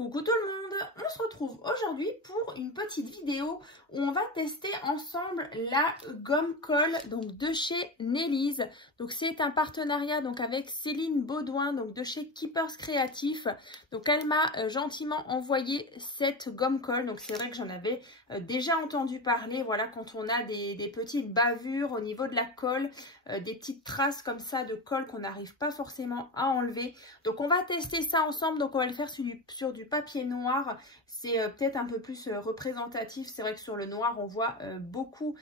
Coucou tout le monde, on se retrouve aujourd'hui pour une petite vidéo où on va tester ensemble la gomme colle donc de chez Nelly's. Donc c'est un partenariat donc avec Céline Baudouin donc de chez Keepers Créatifs. Donc elle m'a gentiment envoyé cette gomme colle. Donc c'est vrai que j'en avais déjà entendu parler. Voilà, quand on a des petites bavures au niveau de la colle, des petites traces comme ça de colle qu'on n'arrive pas forcément à enlever. Donc on va tester ça ensemble. Donc on va le faire sur du papier noir. C'est peut-être un peu plus représentatif. C'est vrai que sur le noir on voit beaucoup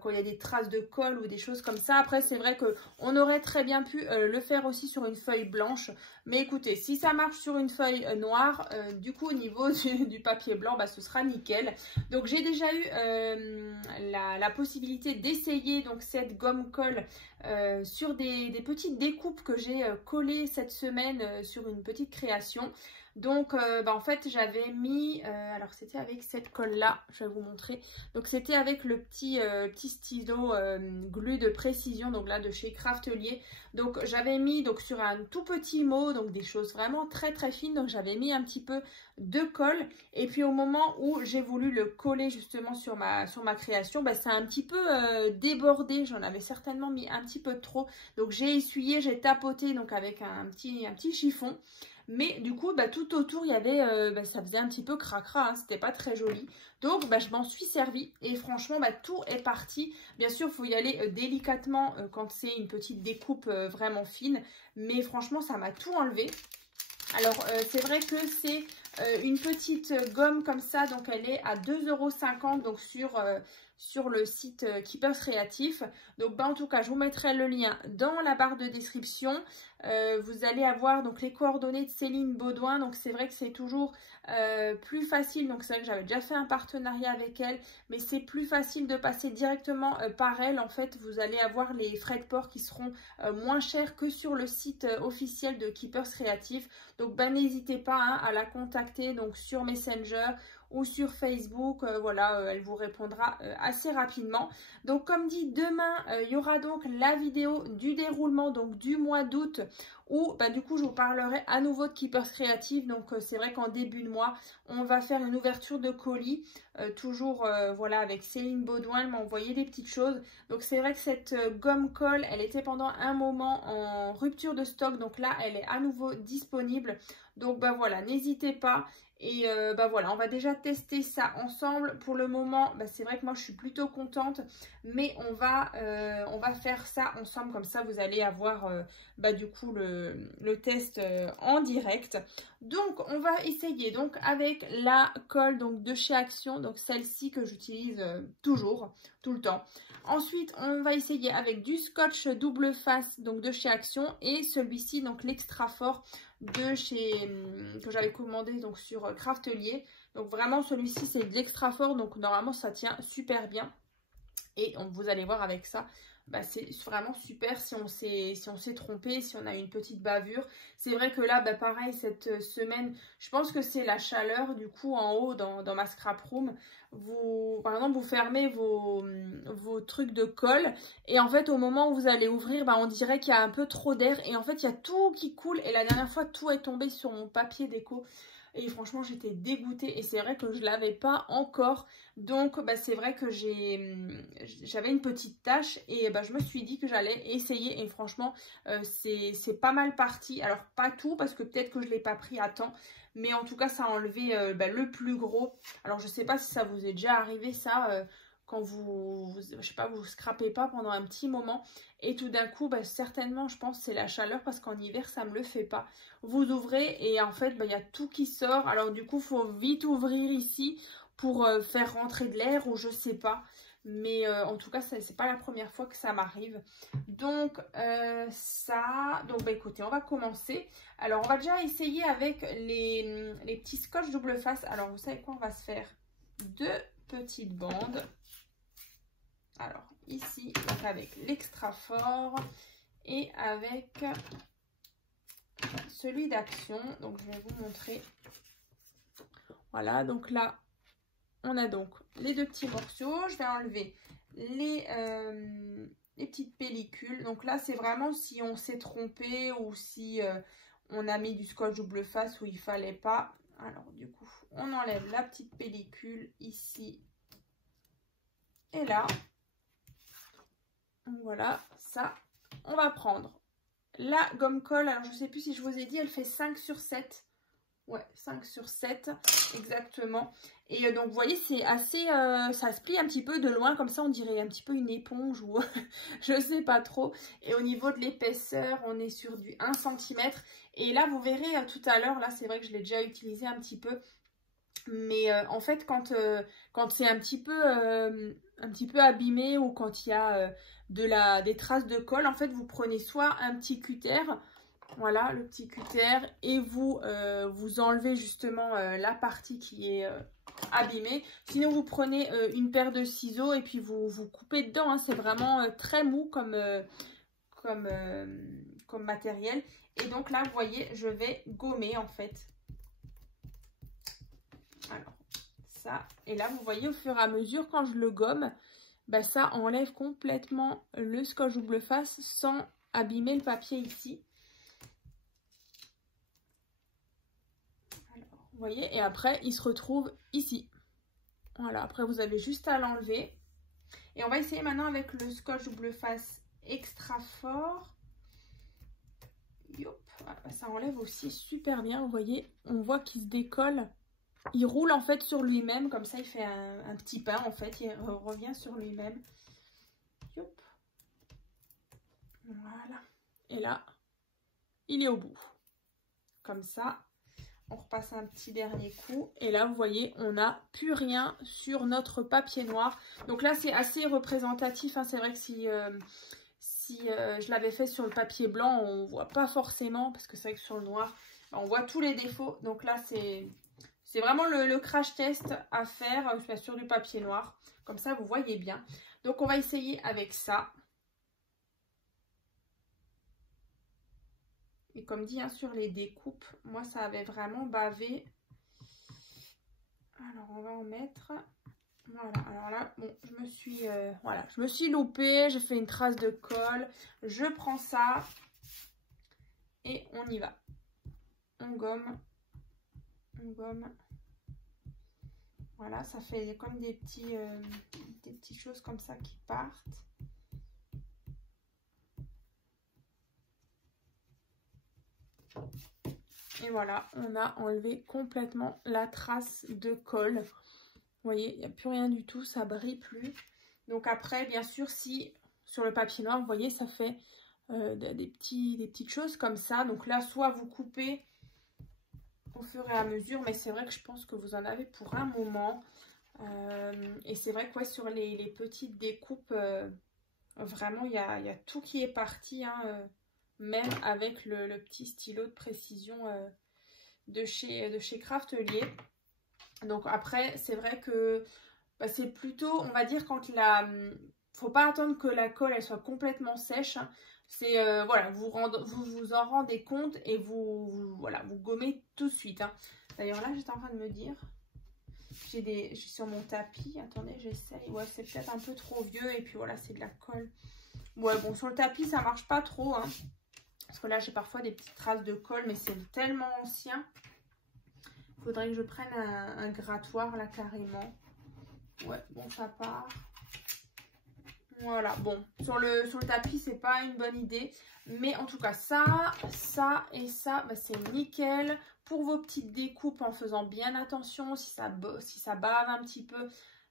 quand il y a des traces de colle ou des choses comme ça. Après c'est vrai qu'on aurait très bien pu le faire aussi sur une feuille blanche. Mais écoutez, si ça marche sur une feuille noire, du coup au niveau du papier blanc, bah, ce sera nickel. Donc j'ai déjà eu la possibilité d'essayer donc cette gomme colle sur des petites découpes que j'ai collées cette semaine sur une petite création. Donc en fait j'avais mis, alors c'était avec cette colle là, je vais vous montrer. Donc c'était avec le petit stylo glu de précision, donc là de chez Craftelier. Donc j'avais mis donc sur un tout petit mot, donc des choses vraiment très fines. Donc j'avais mis un petit peu de colle et puis au moment où j'ai voulu le coller justement sur ma création, bah, ça a un petit peu débordé. J'en avais certainement mis un petit peu trop. Donc j'ai essuyé, j'ai tapoté donc avec un petit chiffon. Mais du coup, bah, tout autour, il y avait, ça faisait un petit peu cracra, hein, c'était pas très joli. Donc, bah, je m'en suis servi et franchement, bah, tout est parti. Bien sûr, il faut y aller délicatement quand c'est une petite découpe vraiment fine. Mais franchement, ça m'a tout enlevé. Alors, c'est vrai que c'est une petite gomme comme ça. Donc, elle est à 2,50 € donc sur le site Keepers Créatifs. Donc, bah, en tout cas, je vous mettrai le lien dans la barre de description. Vous allez avoir donc les coordonnées de Céline Baudouin. Donc c'est vrai que c'est toujours plus facile. Donc c'est vrai que j'avais déjà fait un partenariat avec elle, mais c'est plus facile de passer directement par elle. En fait, vous allez avoir les frais de port qui seront moins chers que sur le site officiel de Keepers Créatifs. Donc bah, n'hésitez pas hein, à la contacter donc sur Messenger ou sur Facebook, voilà, elle vous répondra assez rapidement. Donc comme dit, demain, il y aura donc la vidéo du déroulement donc du mois d'août où bah, du coup je vous parlerai à nouveau de Keepers Créatifs. Donc c'est vrai qu'en début de mois, on va faire une ouverture de colis, toujours voilà avec Céline Baudouin, elle m'a envoyé des petites choses. Donc c'est vrai que cette gomme colle, elle était pendant un moment en rupture de stock, donc là elle est à nouveau disponible. Donc bah voilà, n'hésitez pas. Et bah voilà, on va déjà tester ça ensemble. Pour le moment, bah c'est vrai que moi je suis plutôt contente, mais on va faire ça ensemble, comme ça vous allez avoir bah du coup le test en direct. Donc on va essayer donc avec la colle donc de chez Action, donc celle-ci que j'utilise toujours, tout le temps. Ensuite on va essayer avec du scotch double face donc de chez Action et celui-ci donc l'extra fort de chez que j'avais commandé donc sur Craftelier. Donc vraiment celui-ci c'est de l'extra fort, donc normalement ça tient super bien et vous allez voir avec ça, bah, c'est vraiment super si on s'est trompé, si on a une petite bavure. C'est vrai que là, bah, pareil, cette semaine, je pense que c'est la chaleur. Du coup, en haut, dans ma scrap room, par exemple, vous fermez vos trucs de colle. Et en fait, au moment où vous allez ouvrir, bah, on dirait qu'il y a un peu trop d'air. Et en fait, il y a tout qui coule. Et la dernière fois, tout est tombé sur mon papier déco. Et franchement, j'étais dégoûtée. Et c'est vrai que je ne l'avais pas encore. Donc, bah, c'est vrai que j'avais une petite tache. Et bah, je me suis dit que j'allais essayer. Et franchement, c'est pas mal parti. Alors, pas tout, parce que peut-être que je ne l'ai pas pris à temps. Mais en tout cas, ça a enlevé bah, le plus gros. Alors, je ne sais pas si ça vous est déjà arrivé, ça... quand je sais pas, vous scrapez pas pendant un petit moment et tout d'un coup, bah, certainement, je pense que c'est la chaleur parce qu'en hiver, ça me le fait pas. Vous ouvrez et en fait, bah, y a tout qui sort. Alors du coup, il faut vite ouvrir ici pour faire rentrer de l'air ou je sais pas. Mais en tout cas, c'est pas la première fois que ça m'arrive. Donc donc bah, écoutez, on va commencer. Alors, on va déjà essayer avec les petits scotch double face. Alors, vous savez quoi, on va se faire deux petites bandes. Alors ici, donc avec l'extra fort et avec celui d'Action. Donc je vais vous montrer. Voilà, donc là, on a donc les deux petits morceaux. Je vais enlever les petites pellicules. Donc là, c'est vraiment si on s'est trompé ou si on a mis du scotch double face où il fallait pas. Alors du coup, on enlève la petite pellicule ici et là. Voilà, ça, on va prendre la gomme colle. Alors je ne sais plus si je vous ai dit, elle fait 5 sur 7. Ouais, 5 sur 7, exactement. Et donc, vous voyez, c'est assez... ça se plie un petit peu de loin, comme ça, on dirait un petit peu une éponge ou... je sais pas trop. Et au niveau de l'épaisseur, on est sur du 1 cm. Et là, vous verrez tout à l'heure, là, c'est vrai que je l'ai déjà utilisé un petit peu. Mais en fait, quand c'est un petit peu abîmé ou quand il y a des traces de colle, en fait, vous prenez soit un petit cutter... Voilà, le petit cutter, et vous enlevez justement la partie qui est abîmée. Sinon, vous prenez une paire de ciseaux et puis vous coupez dedans. Hein. C'est vraiment très mou comme matériel. Et donc là, vous voyez, je vais gommer en fait. Alors, ça. Et là, vous voyez, au fur et à mesure, quand je le gomme, bah, ça enlève complètement le scotch double face sans abîmer le papier ici. Vous voyez, et après, il se retrouve ici. Voilà, après, vous avez juste à l'enlever. Et on va essayer maintenant avec le scotch double face extra fort. Yop, voilà, ça enlève aussi super bien. Vous voyez, on voit qu'il se décolle. Il roule en fait sur lui-même. Comme ça, il fait un petit pain en fait. Il revient sur lui-même. Yop. Voilà. Et là, il est au bout. Comme ça. On repasse un petit dernier coup. Et là, vous voyez, on n'a plus rien sur notre papier noir. Donc là, c'est assez représentatif. Hein. C'est vrai que si je l'avais fait sur le papier blanc, on ne voit pas forcément. Parce que c'est vrai que sur le noir, on voit tous les défauts. Donc là, c'est vraiment le crash test à faire sur du papier noir. Comme ça, vous voyez bien. Donc, on va essayer avec ça. Et comme dit, hein, sur les découpes, moi, ça avait vraiment bavé. Alors, on va en mettre. Voilà, alors là, bon, je me suis loupée. J'ai fait une trace de colle. Je prends ça. Et on y va. On gomme. On gomme. Voilà, ça fait comme des petites choses comme ça qui partent. Et voilà, on a enlevé complètement la trace de colle. Vous voyez, il n'y a plus rien du tout, ça brille plus. Donc après, bien sûr, si sur le papier noir, vous voyez, ça fait des petites choses comme ça. Donc là, soit vous coupez au fur et à mesure, mais c'est vrai que je pense que vous en avez pour un moment. Et c'est vrai que ouais, sur les petites découpes, vraiment, il y a tout qui est parti, hein, même avec le petit stylo de précision de chez Craftelier. Donc après, c'est vrai que bah, c'est plutôt, on va dire, quand faut pas attendre que la colle elle soit complètement sèche. Hein. C'est voilà, vous vous en rendez compte et voilà, vous gommez tout de suite. Hein. D'ailleurs là, j'étais en train de me dire, j'ai sur mon tapis, attendez, j'essaye. Ouais, c'est peut-être un peu trop vieux et puis voilà, c'est de la colle. Ouais, bon, sur le tapis, ça marche pas trop. Hein. Parce que là, j'ai parfois des petites traces de colle, mais c'est tellement ancien. Il faudrait que je prenne un grattoir, là, carrément. Ouais, bon, ça part. Voilà, bon. Sur le tapis, c'est pas une bonne idée. Mais en tout cas, ça et ça, bah, c'est nickel. Pour vos petites découpes, en faisant bien attention, si ça bave un petit peu...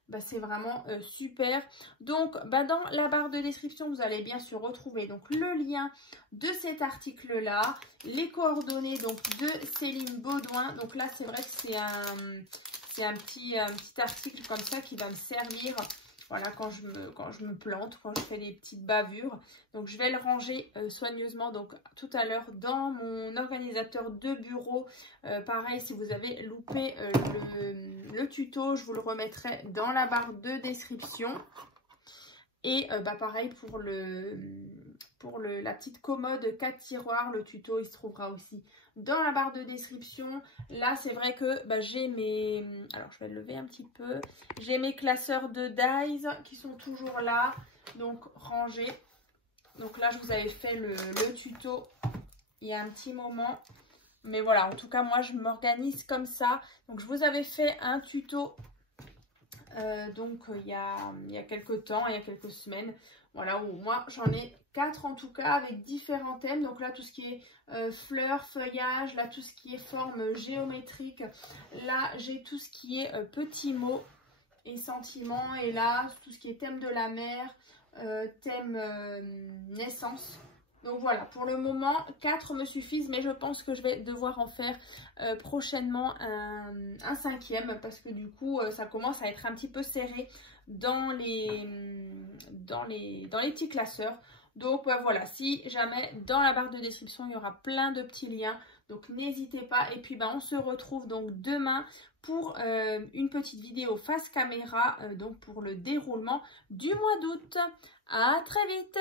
Bah, c'est vraiment super. Donc bah, dans la barre de description, vous allez bien sûr retrouver donc le lien de cet article là, les coordonnées donc de Céline Baudouin. Donc là c'est vrai que c'est un petit article comme ça qui va me servir, voilà, quand je me plante, quand je fais des petites bavures. Donc je vais le ranger soigneusement donc tout à l'heure dans mon organisateur de bureau. Pareil, si vous avez loupé le tuto, je vous le remettrai dans la barre de description. Et bah pareil pour la petite commode 4 tiroirs, le tuto il se trouvera aussi dans la barre de description. Là c'est vrai que bah, j'ai mes... Alors je vais lever un petit peu. J'ai mes classeurs de dies qui sont toujours là, donc rangés. Donc là je vous avais fait le tuto il y a un petit moment. Mais voilà, en tout cas, moi, je m'organise comme ça. Donc, je vous avais fait un tuto il y a quelques temps, il y a quelques semaines. Voilà, où moi, j'en ai 4 en tout cas, avec différents thèmes. Donc là, tout ce qui est fleurs, feuillage, là, tout ce qui est forme géométrique. Là, j'ai tout ce qui est petits mots et sentiments. Et là, tout ce qui est thème de la mer, thème naissance. Donc voilà, pour le moment, 4 me suffisent, mais je pense que je vais devoir en faire prochainement un 5e, parce que du coup, ça commence à être un petit peu serré dans les petits classeurs. Donc voilà, si jamais dans la barre de description, il y aura plein de petits liens, donc n'hésitez pas. Et puis on se retrouve donc demain pour une petite vidéo face caméra, donc pour le déroulement du mois d'août. À très vite!